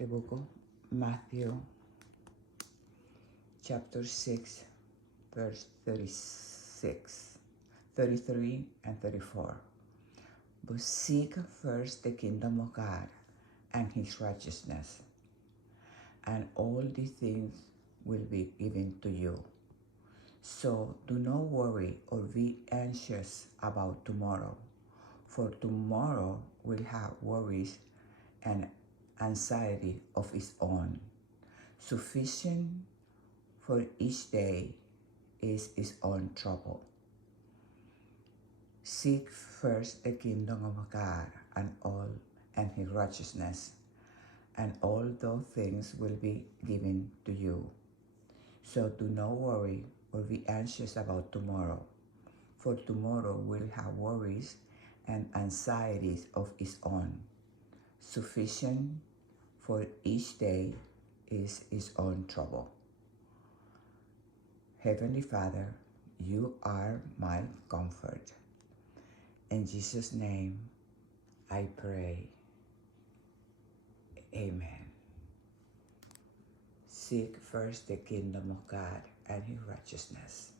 the book of Matthew, chapter 6, verse 36, 33, and 34. But seek first the kingdom of God and his righteousness, and all these things will be given to you. So do not worry or be anxious about tomorrow, for tomorrow will have worries and anxiety of its own. Sufficient for each day is its own trouble. Seek first the kingdom of God and his righteousness, and all those things will be given to you. So do not worry or be anxious about tomorrow, for tomorrow will have worries and anxieties of its own. Sufficient for each day is its own trouble. Heavenly Father, you are my comfort. In Jesus' name, I pray. Amen. Seek first the kingdom of God and his righteousness.